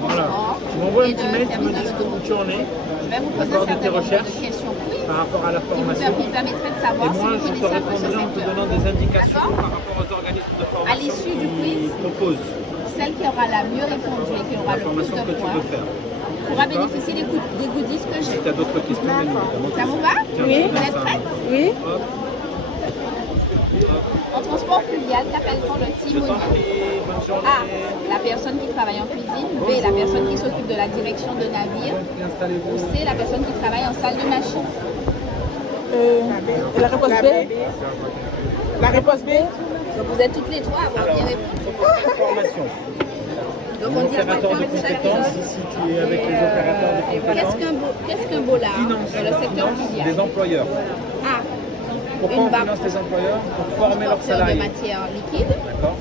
Voilà. Tu m'envoies un petit mail, tu me dis où tu en es, d'accord, de tes recherches par rapport à la formation. Il permettrait de savoir et moi, je te répondrai en te donnant des indications par rapport aux organismes de formation à l'issue du quiz, qui proposent celle qui aura la mieux répondu et qui aura la le plus formation de que tu points veux faire. pourra bénéficier des goodies que Si j'ai. tu as d'autres questions, bien évidemment. Ça vous va? Oui. Vous êtes prêts? Oui. Hop, En transport fluvial, qu'appelle-t-on le je t'en timonier? prie, bonne journée. A. La personne qui travaille en cuisine. B. La personne qui s'occupe de la direction de navire. Ou Installez-vous. C. La personne qui travaille en salle de machine. La réponse B. La réponse B. Donc vous êtes toutes les trois à avoir bien répondu. Formation. Donc on dit Opérateur de compétences, ici tu es avec les opérateurs de compétences. Qu'est-ce qu'un bolard Finance, dans le secteur fluvial? des employeurs. A. Pourquoi on finance les employeurs? Pour former leurs Transporteur de salariés. matière liquide. D'accord.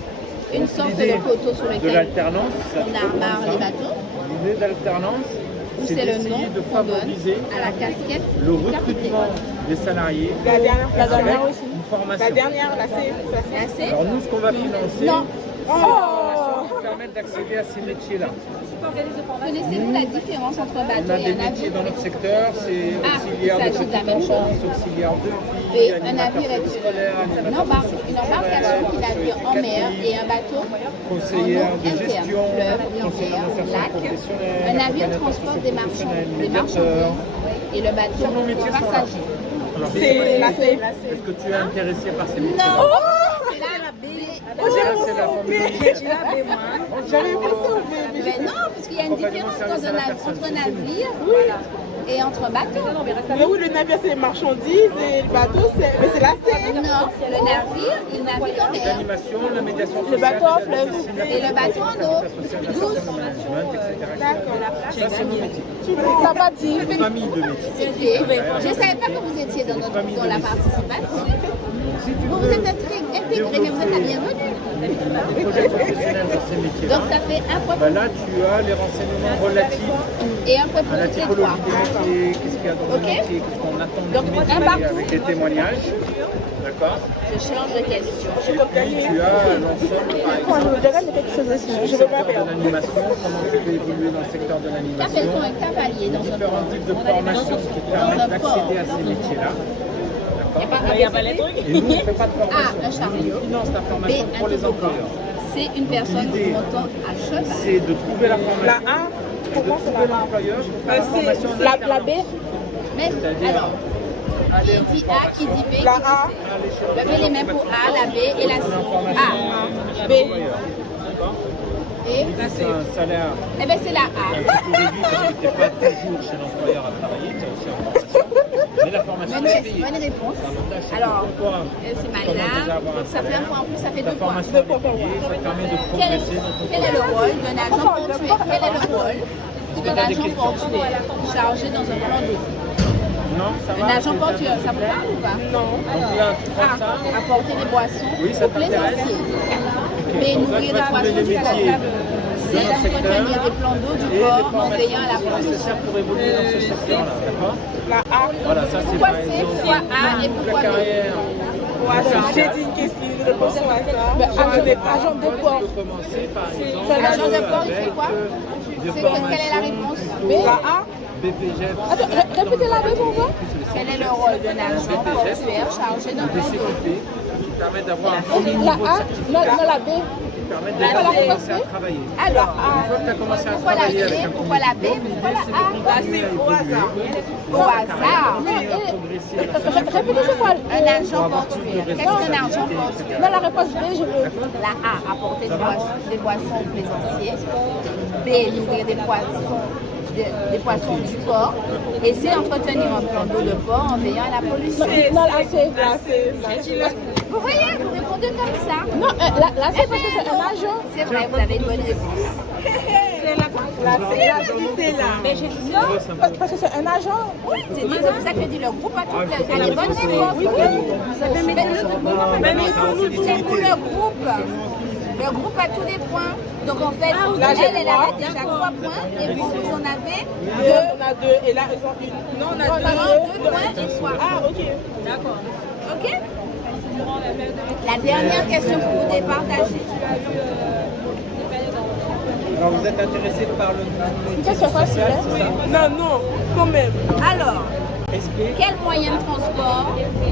Une sorte L'idée de poteau sur de lequel l'alternance, ça on amarre ça. les bateaux. L'idée d'alternance, Ou c'est c'est le nom d'essayer de qu'on donne favoriser à la casquette le du recrutement capitaine. des salariés La dernière avec aussi. une formation. La dernière, la C. La C? Alors nous, ce qu'on va financer, Non. c'est la formation qui permet d'accéder à ces métiers-là. Connaissez-vous la différence entre un On bateau a et des un métiers navire? dans notre secteur, c'est Ah, auxiliaire il de s'agit de la petite même chose. enfance, auxiliaire de Et vie, un animateur navire est scolaire, une embarcation qui navigue en mer et un bateau conseillère en de eau gestion, interne, fleuve, conseillère rivière, d'insertion lac. professionnelle, Un navire accompagnateur transporte des socio-professionnel, marchandises médiateur. et le bateau Tous nos métiers sont là. passager. Alors, C'est la C. est-ce que tu es intéressé par ces métiers? Non, c'est la B. Ça, c'est la formation. J'avais pensé au B. Mais non, parce qu'il y a une différence entre un navire et entre un bateau. Mais oui, le navire, c'est les marchandises et le bateau, c'est la C. Non, le navire, il navigue en mer. L'animation, la médiation Le sociale, bateau en la fleuve. médecine, Et le bateau en eau. l'association, Douce. le management, etc. D'accord. Ça, c'est nos métiers. T'as pas dit. Une famille de métiers. Je ne savais pas que vous étiez dans la participation. Vous veux êtes intégré, mais vous êtes la bienvenue. des projets professionnels dans ces métiers-là, Donc ça fait un point bah là, tu as les renseignements relatifs et un point pour à la toutes les typologie trois. des métiers, qu'est-ce qu'il y a dans le Ok. métier, qu'est-ce qu'on attend Donc, du un métier partout. avec des témoignages. D'accord. Je change de question. Et puis, tu as l'ensemble, par Moi, je exemple, veux dire quelque chose aussi. du Je veux pas secteur de perdre. l'animation, comment tu peux évoluer dans le secteur de l'animation. Qu'appelle-t-on un cavalier dans un Différents port? types de formations qui permettent d'accéder à ces métiers-là. D'accord. Et nous, on ne fait pas de A, formation. un chariot. On finance la B, formation un pour les toboggan. employeurs. C, une personne l'idée, montant à cheval. C'est de trouver la formation. La A, et de pour moi, c'est trouver la A. l'employeur pour faire la formation en La alternance. B, Mais C'est-à-dire, alors, aller qui dit A, qui dit B, qui La dit A. C? Levez les mains pour A, la B et la C. A. B. D'accord. Et C'est un salaire eh bien c'est la A. un petit peu réduit parce que tu n'es pas toujours chez l'employeur à travailler, tu es aussi en formation. Mais la formation est payée. Bonne réponse. L'avantage, c'est que Alors, pour toi, c'est comment malin. déjà avoir Donc un ça fait un salaire, point en plus, ça fait ta 2 points. formation est payée, ça te permet de progresser dans ton Quel est le rôle d'un agent portuaire? Quel est le rôle d'un agent portuaire chargé dans un plan d'eau? Non, ça va. Un agent portuaire, ça vous parle ou pas? non. Donc là, tu prends ça. A. Apporter des boissons Oui, ça aux plaisanciers. B. Nourrir des poissons du port. C. Entretenir des plans d'eau du Et les port en formations veillant à la qui sont pollution. nécessaires pour évoluer dans ce secteur-là. D'accord. La A. Voilà, ça c'est Pourquoi par C? exemple Pourquoi A et la pourquoi B? carrière. J'ai dit une question, une réponse à ça. Agent de port. Tu peux commencer par exemple L'agent de port, il fait avec quoi? des Quelle est la réponse? formations B. La A. BPGEP. Répétez la B pour moi. Quel est le rôle d'un agent portuaire chargé d'un de plan d'eau? sécurité qui permet d'avoir un premier La niveau de A, certificat non, la B. qui permet de La C. commencer à travailler. Alors, Une fois que tu as commencé à pourquoi la travailler avec C? un Pourquoi la B? premier Pourquoi la diplôme, A? l'idée c'est de continuer à évoluer. Au hasard. Continuer à progresser dans ce Répétez c'est quoi? Un agent portuaire. Qu'est-ce qu'un agent portuaire? Non, la réponse B, je veux. La A, apporter des boissons aux plaisanciers. B, nourrir des poissons du port. Et C, entretenir un plan d'eau de port en veillant à la pollution. Non, la C. La C. Vous voyez, vous répondez comme ça. Non, la C parce que c'est un agent. C'est vrai, vous avez une bonne réponse. La C, c'est là. Mais j'ai dit non, parce que c'est un agent. C'est pour ça que je dis le groupe a toutes les bonnes réponses. C'est pour le groupe. Le groupe a tous les points. Donc en fait, elle a déjà 3 points et vous en avez 2. On a 2 et là ils ont une. Non, on a 2 points et 3. Ah, ok. D'accord. Ok? La dernière question que vous départagez. Alors, vous êtes intéressé par le Question social, facile. c'est ça? Non, non, quand même. Alors, SP. quel moyen de transport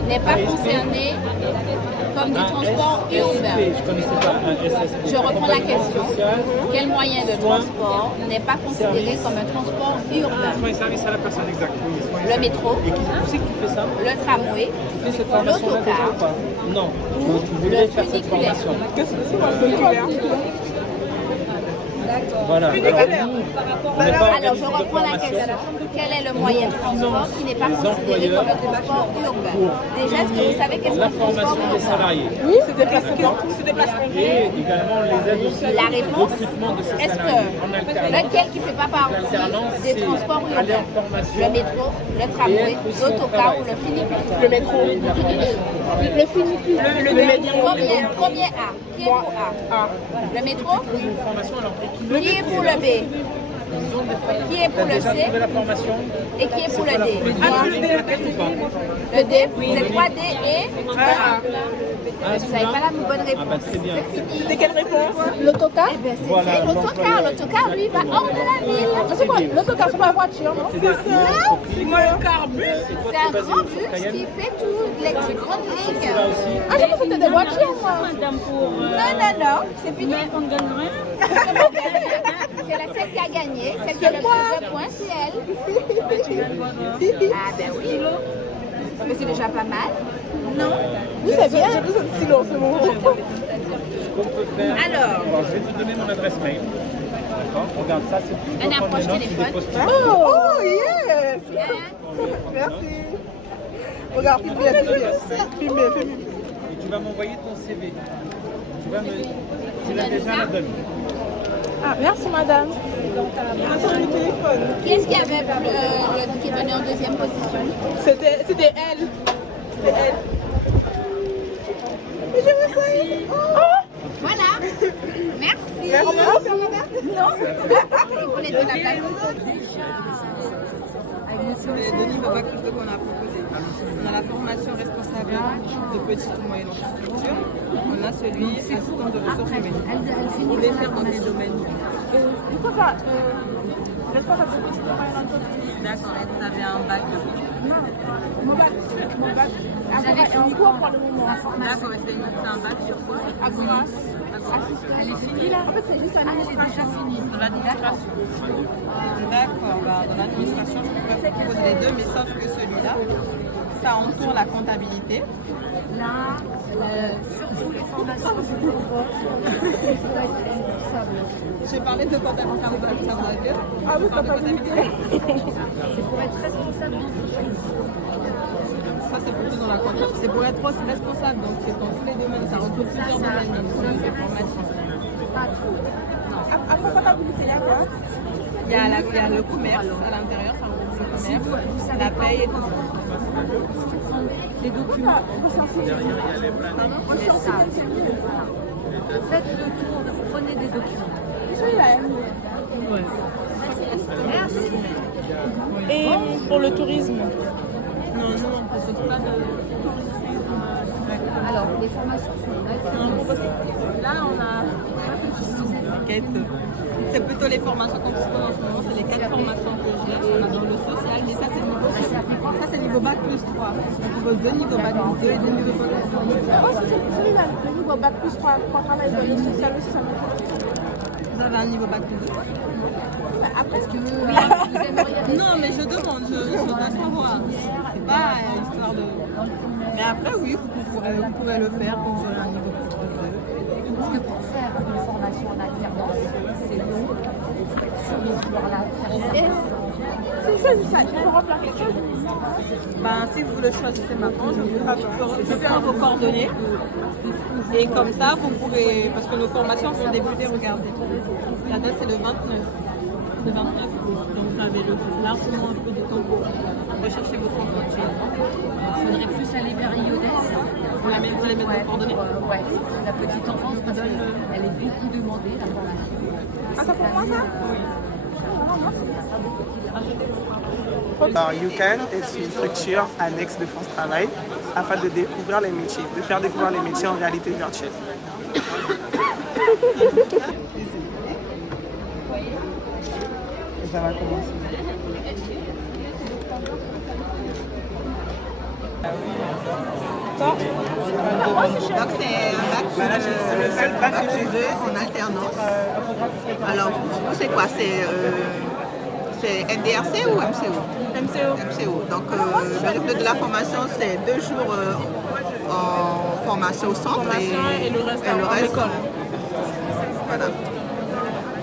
n'est pas concerné comme du transport urbain? Je connaissais pas un SSP. Je reprends la question. Social, Quel moyen de transport n'est pas considéré comme un transport urbain? soins et services à la personne, exact. Oui, soins et Le services. métro, Et qui c'est que tu fais ça? le tramway, Tu fais cette formation-là déjà l'autocar, ou pas? Non. Je voulais faire cette funiculaire. formation. Qu'est-ce que c'est quoi le funiculaire? Voilà. Funiculaire. Alors, je reprends la question. Quel est le moyen de transport qui n'est pas considéré comme un transport urbain? Déjà, est-ce que vous savez qu'est-ce La qu'un transport formation des urbain? salariés. Oui, c'est déplacement. C'est déplacement. Et également les aides aussi La au réponse, recrutement de ces est-ce salariés en que alternance. lequel qui ne fait pas partie L'alternance, des c'est transports aller urbains? en formation. Le métro, le tramway, l'autocar ou le funiculaire? Le métro. Le funiculaire. Le métro. Combien A? Qui est pour A? Le métro? Une formation alors Qui est pour le B? Qui est pour le déjà C? trouvé la formation. Et qui est pour le D? Laquelle ou pas? Le D, c'est 3D et Ah, vous n'avez pas la bonne Ah réponse. bah très bien. c'était quelle réponse? L'autocar? Eh bien, Voilà, c'était l'autocar. L'autocar, lui, va hors de la ville. C'est quoi? L'autocar, c'est pas la voiture, non? C'est un carbus. C'est un grand bus qui fait toutes les grandes lignes. Ah, j'ai pensé que c'était des voitures, moi. Non, c'est fini. On gagne rien. C'est la celle qui a gagné. Celle qui a le plus de points, c'est elle. Ah ben oui. Mais c'est déjà pas mal. Non. Oui, c'est bien. J'ai besoin de stylo, c'est bon. Ce qu'on peut faire. Alors. Je vais te donner mon adresse mail. D'accord. Regarde ça, c'est plus. Un approche téléphone. Oh, yes! Merci. Regarde, filme bien, filme bien. Filme bien, filme bien. Et tu vas m'envoyer ton CV. Tu l'as déjà, la donne. Ah, merci, madame. Attends, le téléphone. Qui est-ce qui avait qui est venu en deuxième position? C'était elle. C'était elle. Mais je me sens. Oh! Voilà. Merci. Merci. Non. Il faut les donner à la Les deux niveaux bac plus 2 qu'on a proposé. On a la formation responsable de petites ou moyennes structures. On a celui assistant de ressources humaines. On les faire dans des domaines. Pourquoi ça responsable de petite et moyenne entreprise? D'accord, et vous avez un bac. Mon bac. Vous avez fini quoi pour le moment? D'accord, et c'est un bac sur quoi? Elle est finie là? En fait, c'est juste administration. Dans l'administration. D'accord, bah, dans l'administration, je pourrais proposer les deux, mais sauf que celui-là, ça entoure la comptabilité. Là, surtout les formations que je propose, c'est pas être responsable. Je parlais de comptabilité, ça vous va bien? Ah oui, comptabilité. C'est pour être responsable d'entreprise. Ça, c'est plutôt dans la comptabilité. C'est pour être responsable, donc c'est dans tous les domaines. Ça regroupe plusieurs domaines. Pas trop. Après comptabilité, il y a quoi? Il y a le commerce à l'intérieur, ça regroupe le commerce, la paye et tout ça. Les documents. C'est ça. Faites le tour, vous prenez des documents. Merci. Et pour le tourisme? Non, nous, on ne propose pas de tourisme. Alors, les formations sont là. Là, on a c'est plutôt les formations qu'on propose en ce moment, c'est les 4 formations que j'ai. On a dans le social, mais ça c'est niveau bac plus 3. On propose 2 niveaux bac plus 2 et 2 niveaux bac plus 3. Oh, c'est celui-là, le niveau bac plus 3 pour travailler dans le social aussi, ça m'intéresse. Vous avez un niveau bac plus 2? Après, ce que Non, mais je demande, je dois savoir. C'est pas histoire de. Mais après, oui, vous pourrez le faire quand vous aurez un niveau plus 3. Parce que pour faire une formation en alternance, c'est long. Sur mesure là. c'est ça, il faut remplir quelque chose. Ben, si vous le choisissez maintenant, je vais faire vos coordonnées. Et comme ça, vous pourrez. Parce que nos formations sont débutées, regardez. La date, c'est le 29. Le 29 août. Donc, vous avez largement un peu de temps pour rechercher votre entretien. Il faudrait plus aller vers Lyonnaise. Vous allez mettre vos coordonnées? Ouais, la petite enfance, parce qu'elle est beaucoup demandée, la formation. Ah, ça pour moi, ça? Alors, UCAN est une structure annexe de France Travail afin de découvrir les métiers, de faire découvrir les métiers en réalité virtuelle. Et ça va commencer. Donc c'est un bac, le seul bac que j'ai vu en alternance. Alors vous c'est quoi? C'est NDRC ou MCO? MCO. Donc le rythme de la formation c'est 2 jours en formation au centre et le reste en école. Voilà.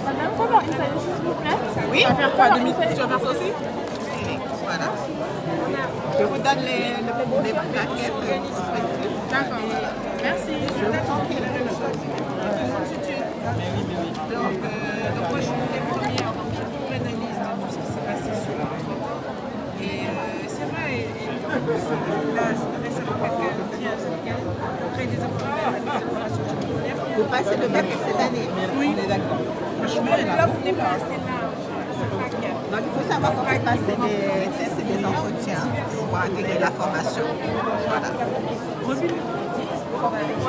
Madame, comment il s'agit s'il vous plaît? Oui. Tu vas faire quoi? Tu vas faire ça aussi? Voilà. Je vous donne les plaquettes. D'accord. Merci. Donc moi je suis les premières, donc j'ai beaucoup d'analyse de tout ce qui s'est passé sur le terrain. Et c'est vrai, là récemment quelqu'un qui a créé des informations génétiques. Vous passez le bac cette année? Oui. On est d'accord. Mais l'offre n'est pas assez large. Donc il faut savoir qu'on fait passer des tests et des entretiens pour intégrer la formation. Voilà.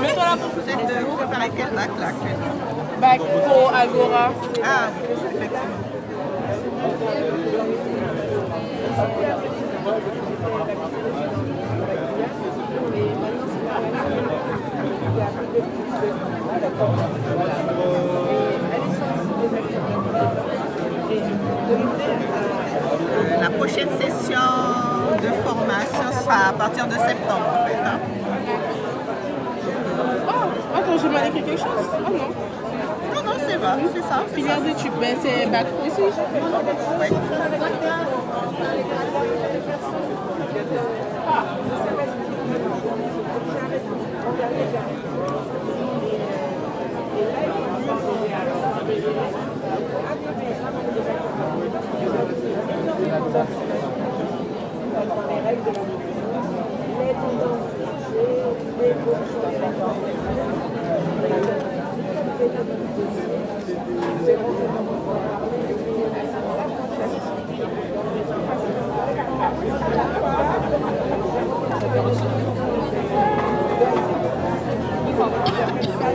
Mets-toi là pour Vous êtes vous préparez quel bac là actuellement? Bac Pro Agora. Ah oui, effectivement. La prochaine session de formation sera à partir de septembre en fait. Hein. Oh, attends, j'ai mal écrit quelque chose. Oh non. Non, non, c'est vrai, c'est ça. Filière d'études, ben c'est bac pro ici. Oui.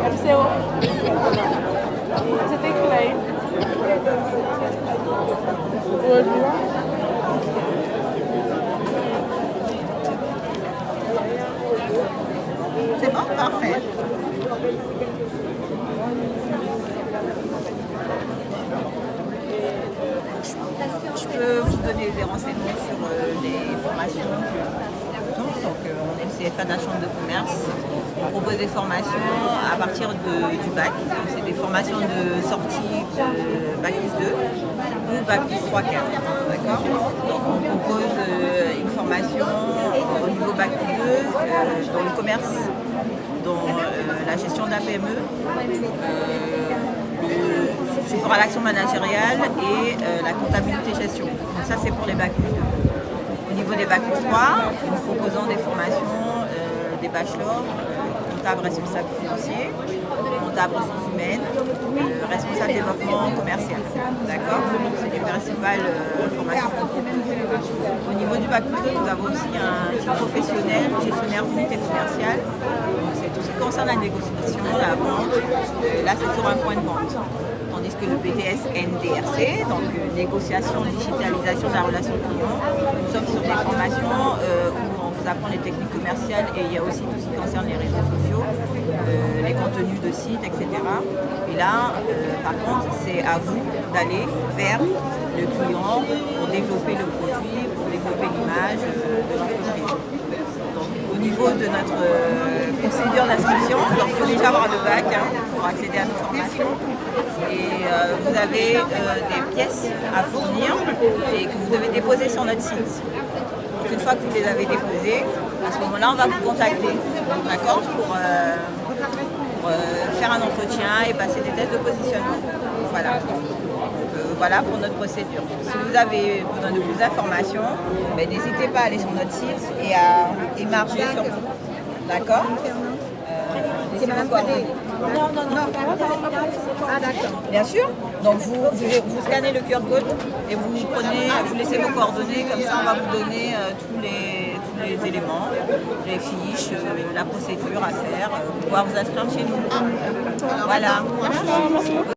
MCO. C'était écrit. C'est bon, parfait. Je peux vous donner des renseignements sur les formations que nous faisons. Donc, on est le CFA de la Chambre de commerce. On propose des formations à partir du bac. C'est des formations de sortie de bac plus 2 ou bac plus 3-4. D'accord? Donc, on propose une formation au niveau bac plus 2 dans le commerce, dans la gestion de la PME. Le support à l'action managériale et la comptabilité gestion. Donc ça c'est pour les bacs plus 2. Au niveau des bacs plus 3, nous proposons des formations, des bachelors, comptable responsable financier, comptable ressources humaines, responsable développement commercial. D'accord? C'est les principales formations qu'on propose. Au niveau du bac plus 2, nous avons aussi un type professionnel, gestionnaire d'unité commerciale. C'est tout ce qui concerne la négociation, la vente. Là c'est sur un point de vente. Tandis que le BTS NDRC, donc négociation, digitalisation de la relation client, nous sommes sur des formations où on vous apprend les techniques commerciales et il y a aussi tout ce qui concerne les réseaux sociaux, les contenus de sites, etc. Et là, par contre, c'est à vous d'aller vers le client pour développer le produit, pour développer l'image de l'entreprise. Au niveau de notre procédure d'inscription, donc il faut déjà avoir le bac pour accéder à nos formations. Et vous avez des pièces à fournir et que vous devez déposer sur notre site. Donc une fois que vous les avez déposées, à ce moment-là, on va vous contacter, d'accord, pour faire un entretien et passer des tests de positionnement. Voilà. Voilà pour notre procédure. Si vous avez besoin de plus d'informations, ben, n'hésitez pas à aller sur notre site et à émarger sur vous. D'accord? C'est Madame Coadé. Non. Ah d'accord. Bien sûr. Donc vous scannez le QR code et vous laissez vos coordonnées, comme ça on va vous donner tous les les éléments, les fiches, la procédure à faire pour pouvoir vous inscrire chez nous. Voilà.